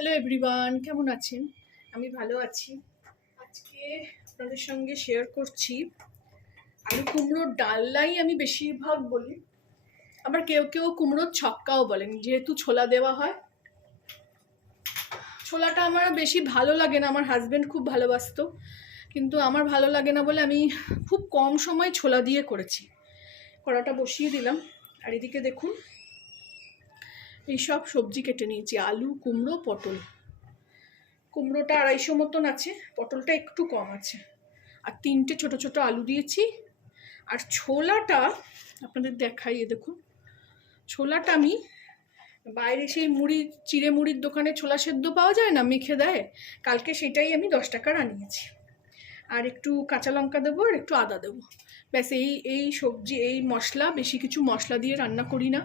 Hello everyone, কেমন আছেন? আমি ভালো আছি। আজকে আপনাদের সঙ্গে শেয়ার করছি আলু কুমড়োর ডালনাই আমি বেশিরভাগ বলি। আবার কেউ কেউ কুমড়োর ছক্কাও বলেন, যেহেতু ছোলা দেওয়া হয়। ছোলাটা আমার বেশি ভালো লাগে না, আমার হাজব্যান্ড খুব ভালোবাসতো, কিন্তু আমার ভালো লাগে না বলে আমি খুব কম সময় ছোলা দিয়ে করেছি। কড়াটা বসিয়ে দিলাম, আর এদিকে দেখুন এইসব সবজি কেটে নিয়েছি, আলু, কুমড়ো, পটল। কুমড়োটা 250 মতন আছে, পটলটা একটু কম আছে, আর 3টে ছোট ছোট আলু দিয়েছি। আর ছোলাটা আপনাদের দেখাই, দেখুন ছোলাটা আমি বাইরে সেই চিড়ে মুড়ির দোকানে ছোলা সেদ্ধ পাওয়া যায় না, মেখে দেয়, কালকে সেটাই আমি 10 টাকার আনিয়েছি। আর একটু কাঁচা লঙ্কা দেবো, আর একটু আদা দেবো, ব্যাস। এই সবজি, এই মশলা, বেশি কিছু মশলা দিয়ে রান্না করি না।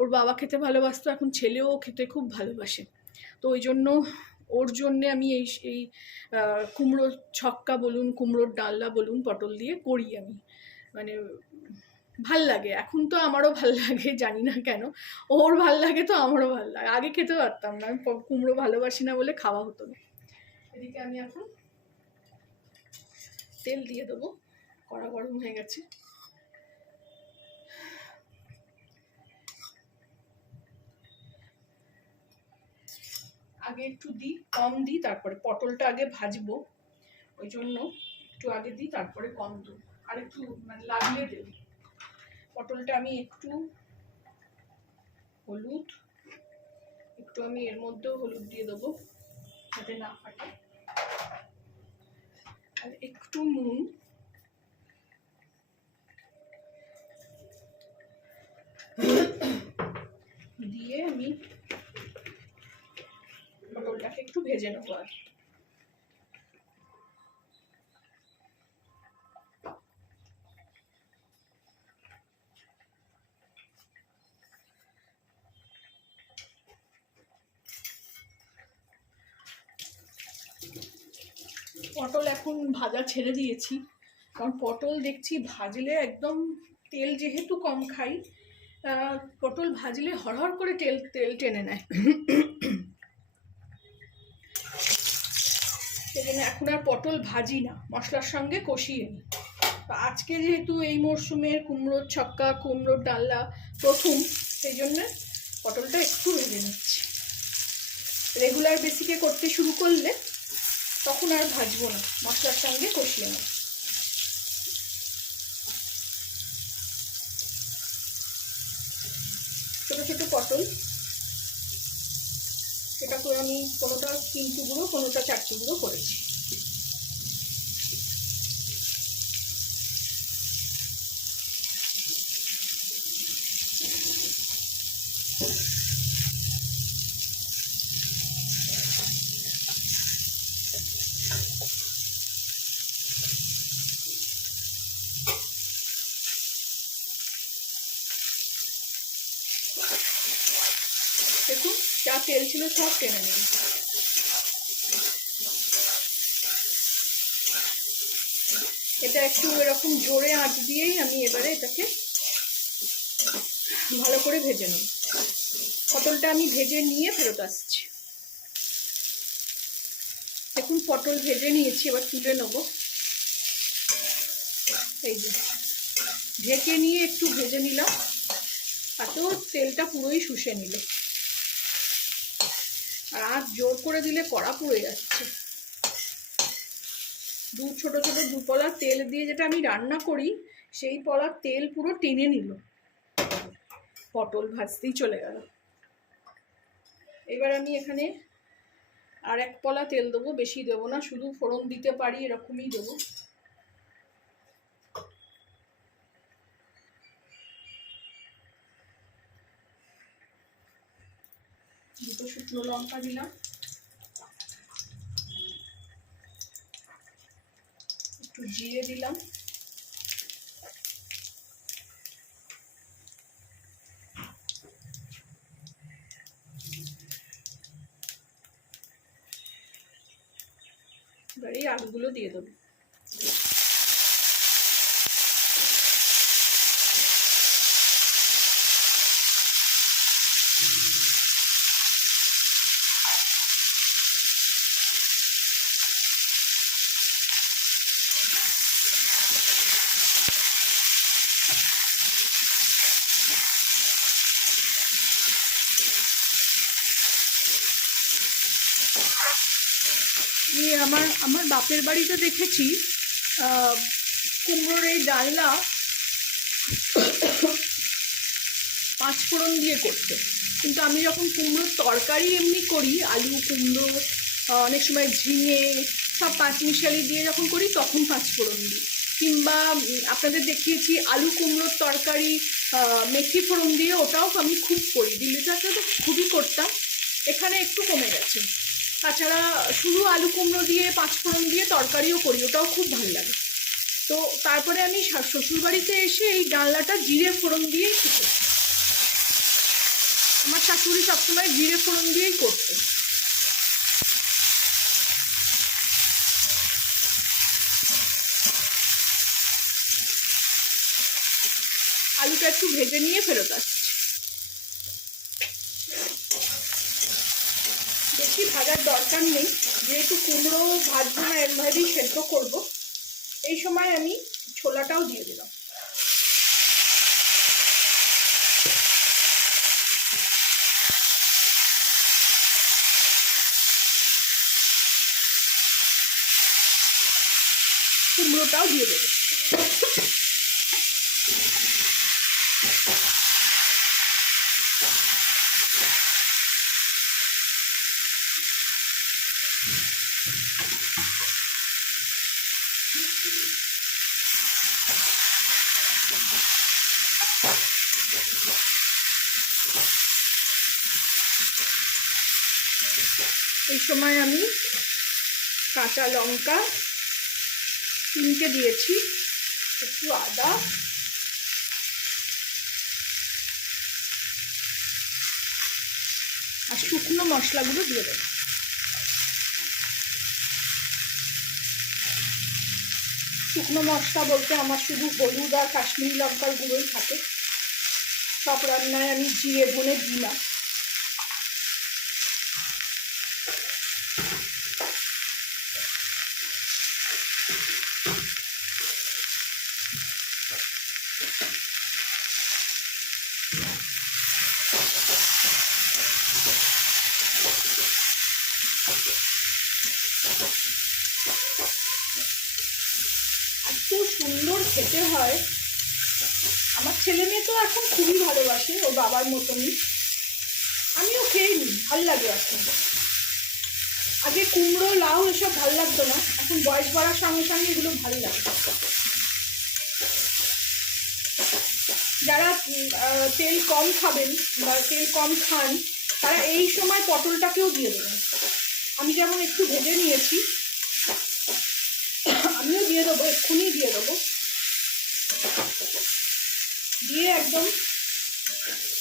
ওর বাবা খেতে ভালোবাসতো, এখন ছেলেও খেতে খুব ভালোবাসে, তো ওই জন্য ওর জন্যে আমি এই কুমড়োর ছক্কা বলুন, কুমড়োর ডালনা বলুন, পটল দিয়ে করি আমি। মানে ভাল লাগে, এখন তো আমারও ভাল লাগে, জানি না কেন। ওর ভাল লাগে তো আমারও ভাল লাগে। আগে খেতে পারতাম না, আমি কুমড়ো ভালোবাসি না বলে খাওয়া হতো না। এদিকে আমি এখন তেল দিয়ে দেবো, কড়া গরম হয়ে গেছে। আগে একটু দিই, কম দিই, তারপরে পটলটা আগে ভাজবো, ওই জন্য একটু আগে দিই, তারপরে কম দেবো, আর একটু মানে লাগিয়ে দেব। পটলটা আমি একটু হলুদ, একটু আমি এর মধ্যেও হলুদ দিয়ে দেবো যাতে না ফাটে, আর একটু নুন, দিয়ে আমি পটলটাকে একটু ভেজে নেবো। আর পটল এখন ভাজা ছেড়ে দিয়েছি, কারণ পটল দেখছি ভাজলে একদম, তেল যেহেতু কম খাই, পটল ভাজলে হড়হড় করে তেল টেনে নেয়, সেজন্য এখন আর পটল ভাজি না, মশলার সঙ্গে কষিয়ে নিই। আজকে যেহেতু এই মরশুমের কুমড়োর ছক্কা, কুমড়োর ডালনা প্রথম, সেই জন্য পটলটা একটু ভেজে নিচ্ছি। রেগুলার বেসিকে করতে শুরু করলে তখন আর ভাজবো না, মশলার সঙ্গে কষিয়ে নেব। ছোট ছোট পটল, সেটা করে আমি কোনোটা 3 টুকরো, কোনোটা 4 টুকরো করেছি। দেখুন যা তেল ছিল সব টেনে নেব। এটা একটু এরকম জোরে আঁচ দিয়েই আমি এবারে এটাকে ভালো করে ভেজে নেব। পটলটা আমি ভেজে নিয়ে ফেরত আসছি। দেখুন পটল ভেজে নিয়েছি, এবার তুলে নেব। এই যে ঢেকে নিয়ে একটু ভেজে নিলাম, তাতেও তেলটা পুরোই শুষে নিল। আর আঁচ জোর করে দিলে কড়া পুড়ে যাচ্ছে। ছোট ছোট 2 পলা তেল দিয়ে যেটা আমি রান্না করি, সেই পলার তেল পুরো টেনে নিল, পটল ভাজতেই চলে গেল। এবার আমি এখানে আর 1 পলা তেল দেবো, বেশি দেবো না, শুধু ফোড়ন দিতে পারি এরকমই দেবো। দুটো শুকনো লঙ্কা দিলাম, একটু জিরে দিলাম, এবার এই আলুগুলো দিয়ে দেবো। আমার আমার বাপের বাড়িতে দেখেছি কুমড়োর এই ডালনা পাঁচফোড়ন দিয়ে করতে, কিন্তু আমি যখন কুমড়োর তরকারি এমনি করি, আলু কুমড়ো অনেক সময় ঝিঙে সব পাঁচমিশালি দিয়ে যখন করি তখন পাঁচফোড়ন দিই, কিংবা আপনাদের দেখিয়েছি আলু কুমড়োর তরকারি মেথি ফোড়ন দিয়ে, ওটাও আমি খুব করি। দিল্লিটাতে তো খুবই করতাম, এখানে একটু কমে গেছে। তাছাড়া শুধু আলু কুমড়ো দিয়ে পাঁচফোড়ন দিয়ে তরকারিও করি, ওটাও খুব ভালো লাগে। তো তারপরে আমি শ্বশুরবাড়িতে এসে এই ডালনাটা জিরে ফোড়ন দিয়েই শিখেছি। আমার শাশুড়ি সবসময় জিরে ফোড়ন দিয়েই করতেন। আলুটা একটু ভেজে নিয়ে ফেরত আসছি। বেশি ভাজার দরকার নেই, যেহেতু কুমড়ো ভাজবো না, এরভাবেই সেদ্ধ করবো। এই সময় আমি ছোলাটাও দিয়ে দিলাম। কুমড়োটাও দিয়ে দেবো। এই সময় আমি কাঁচা লঙ্কা 3টে দিয়েছি, একটু আদা, আর শুকনো মশলাগুলো দিয়ে দেবো। শুকনো মশলা বলতে আমার শুধু হলুদ আর কাশ্মীরি লঙ্কার গুঁড়োই থাকে, সব রান্নায় আমি জিরে ধনে দিই না। এত সুন্দর খেতে হয়। আমার ছেলে মেয়ে তো এখন খুবই ভালোবাসে, ওর বাবার মতনই। আমিও খেয়ে নিই, ভাল লাগে এখন। আগে কুমড়ো লাউ এসব ভাল লাগতো না, এখন বয়স বাড়ার সঙ্গে সঙ্গে এগুলো ভাল লাগে। যারা তেল কম খাবেন বা তেল কম খান, তারা এই সময় পটলটাকেও দিয়ে দেবেন। আমি যেমন একটু ভেজে নিয়েছি, আমিও দিয়ে দেবো, এক্ষুনি দিয়ে দেবো। দিয়ে একদম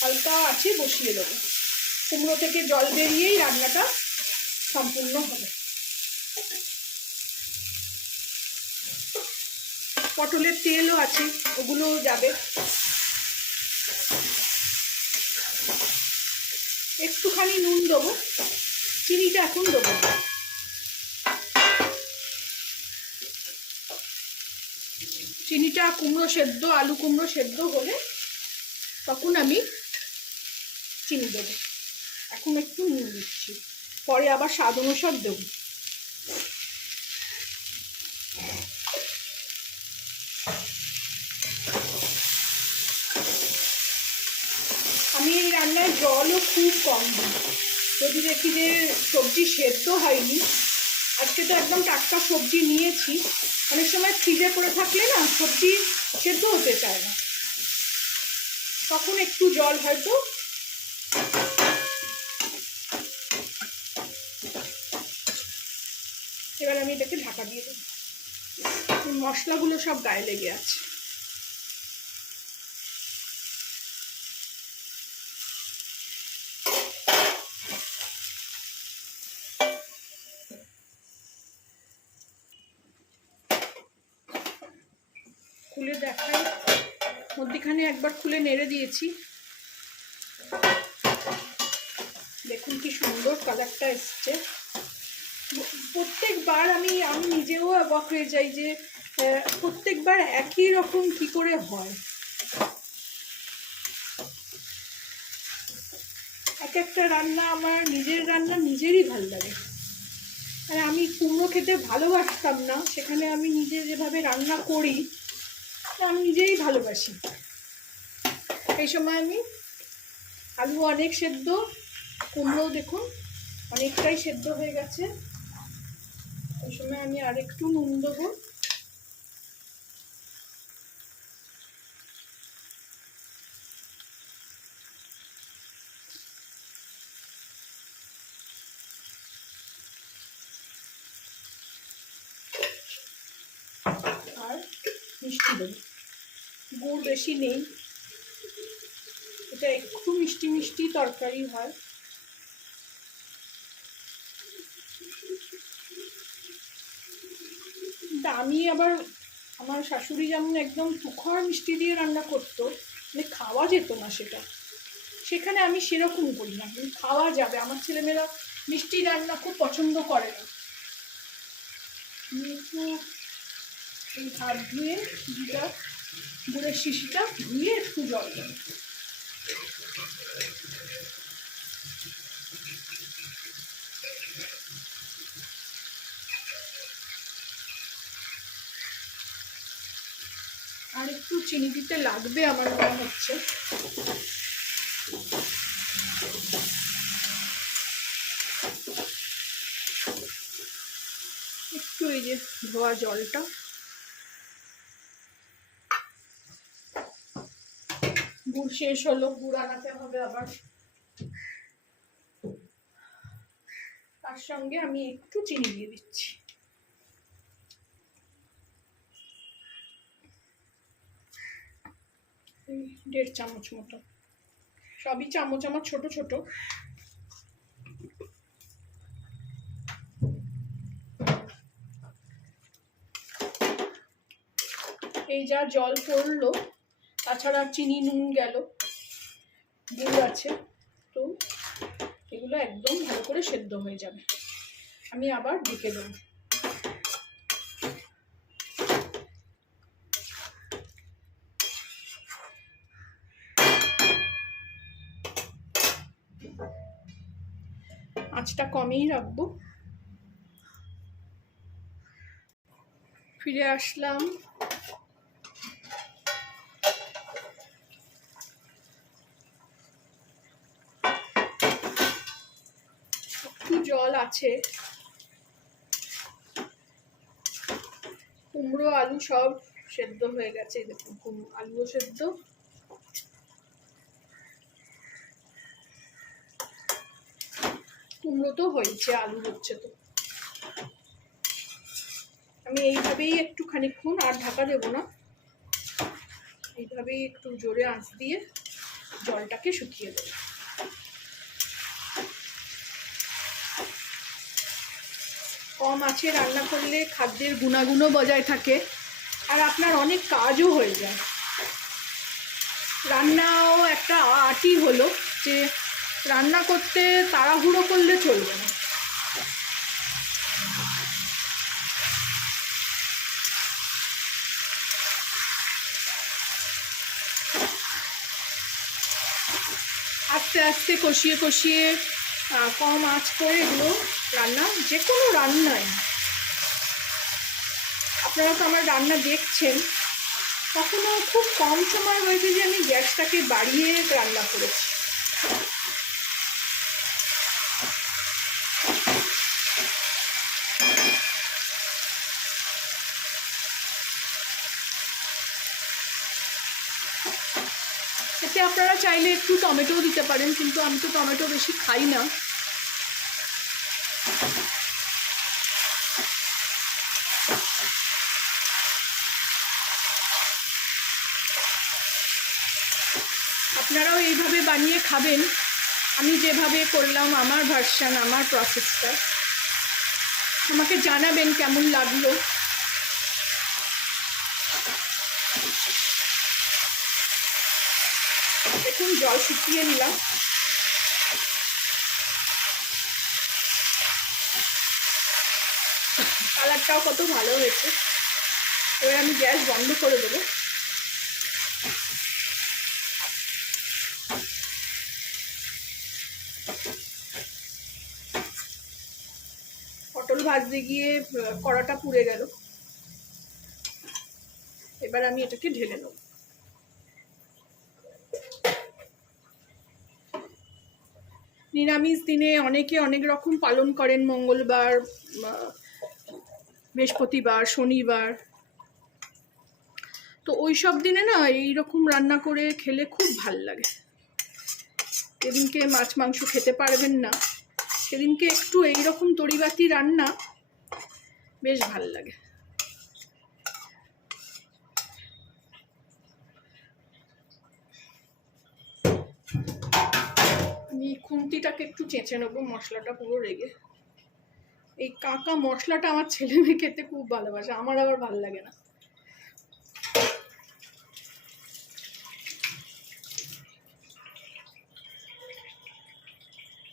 হালকা আঁচে বসিয়ে দেবো। কুমড়ো থেকে জল বেরিয়েই রান্নাটা সম্পূর্ণ হবে। পটলের তেলও আছে, ওগুলোও যাবে। একটুখানি নুন দেবো, চিনিটা এখন দেবো। চিনিটা কুমড়ো সেদ্ধ, আলু কুমড়ো সেদ্ধ হলে তখন আমি চিনি দেবো। এখন একটু নুন দিচ্ছি, পরে আবার স্বাদ অনুসার দেবো। আমি এই রান্নায় জলও খুব কম দিই। যদি দেখি যে সবজি সেদ্ধ হয়নি, আজকে তো একদম টাটকা সবজি নিয়েছি, অনেক সময় ফ্রিজে করে থাকলে না সবজি সেদ্ধ হতে চায় না, তখন একটু জল হয়তো। এবার আমি এটাকে ঢাকা দিয়ে দেবো। মশলাগুলো সব গায়ে লেগে আছে। খুলে দেখাই, মধ্যিখানে একবার খুলে নেড়ে দিয়েছি, দেখুন কি সুন্দর কালারটা এসছে। প্রত্যেকবার আমি নিজেও অবাক হয়ে যাই যে প্রত্যেকবার একই রকম কি করে হয়। এক একটা রান্না, আমার নিজের রান্না নিজেরই ভালো লাগে। কুমড়ো খেতে ভালোবাসতাম না, সেখানে আমি নিজে যেভাবে রান্না করি আমি নিজেই ভালোবাসি। এই সময় আমি আলু অনেক সেদ্ধ, কুমড়ো দেখুন অনেকটাই সেদ্ধ হয়ে গেছে। এই সময় আমি আর একটু নুন দেবো। আর মিষ্টি দেবো, গুড় বেশি নেই, এটা একটু মিষ্টি মিষ্টি তরকারি হয়। আমি আবার আমার শাশুড়ি যেমন একদম তুখর মিষ্টি দিয়ে রান্না করতো, মানে খাওয়া যেত না সেটা, সেখানে আমি সেরকম করি না, কিন্তু খাওয়া যাবে। আমার ছেলেমেয়েরা মিষ্টি রান্না খুব পছন্দ করে না। একটু এই হাত ধুয়ে ঘিটা, গুড়ের শিশিটা ধুয়ে একটু জল দেব। আর একটু চিনি দিতে লাগবে আমার মনে হচ্ছে। একটু এই যে ধোয়া জলটা, গুড় শেষ হলো, গুড় আনাতে হবে আবার। তার সঙ্গে আমি একটু চিনি দিয়ে দিচ্ছি। 1.5 চামচ মতো, সবই চামচ আমার ছোট ছোট। এই যা জল পড়লো, তাছাড়া চিনি নুন গেল, গুড় আছে, তো এগুলো একদম ভালো করে সেদ্ধ হয়ে যাবে। আমি আবার ঢেকে দেবো। আঁচটা কমেই রাখবো। ফিরে আসলাম। একটু জল আছে, কুমড়ো আলু সব সেদ্ধ হয়ে গেছে, দেখুন আলুও সেদ্ধ। কুমড়ো তো হয়েছে, আলু হচ্ছে। তো আমি এইভাবেই একটু খানিকক্ষণ, আর ঢাকা দেবো না, এইভাবেই একটু জোরে আঁচ দিয়ে জলটাকে শুকিয়ে দেবো। কম আঁচে রান্না করলে খাদ্যের গুণাগুণও বজায় থাকে, আর আপনার অনেক কাজও হয়ে যায়। রান্নাও একটা আর্টই হলো, যে রান্না করতে তাড়াহুড়ো করলে চলবে না। আস্তে আস্তে কষিয়ে কষিয়ে, কম আঁচ করে এগুলো রান্না, যে কোনো রান্নাই, আপনারা তো আমার রান্না দেখছেন, কখনো খুব কম সময় হয়েছে যে আমি গ্যাসটাকে বাড়িয়ে রান্না করেছি। এতে আপনারা চাইলে একটু টমেটোও দিতে পারেন, কিন্তু আমি তো টমেটো বেশি খাই না। আপনারাও এইভাবে বানিয়ে খাবেন, আমি যেভাবে করলাম, আমার ভার্সন, আমার প্রসেসটা। আমাকে জানাবেন কেমন লাগলো। দেখুন জল শুকিয়ে নিলাম। কালারটাও কত ভালো হয়েছে। এবার আমি গ্যাস বন্ধ করে দেবো। পটল ভাজতে গিয়ে কড়াটা পুড়ে গেল। এবার আমি এটাকে ঢেলে নেব। নিরামিষ দিনে অনেকে অনেক রকম পালন করেন, মঙ্গলবার, বৃহস্পতিবার, শনিবার। তো ওই সব দিনে না এইরকম রান্না করে খেলে খুব ভাল লাগে। যেদিনকে মাছ মাংস খেতে পারবেন না সেদিনকে একটু এইরকম তরিবাতি রান্না বেশ ভাল লাগে। আমি খুন্তিটাকে একটু চেঁচে নেবো, মশলাটা পুরো রেগে। এই কাঁকা মশলাটা আমার ছেলে মেয়ে খেতে খুব ভালোবাসে, আমার আবার ভাল লাগে না।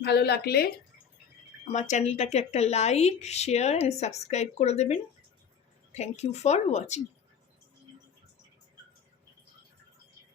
ভালো লাগলে আমার চ্যানেলটাকে একটা লাইক, শেয়ার এন্ড সাবস্ক্রাইব করে দেবেন। Thank you for watching.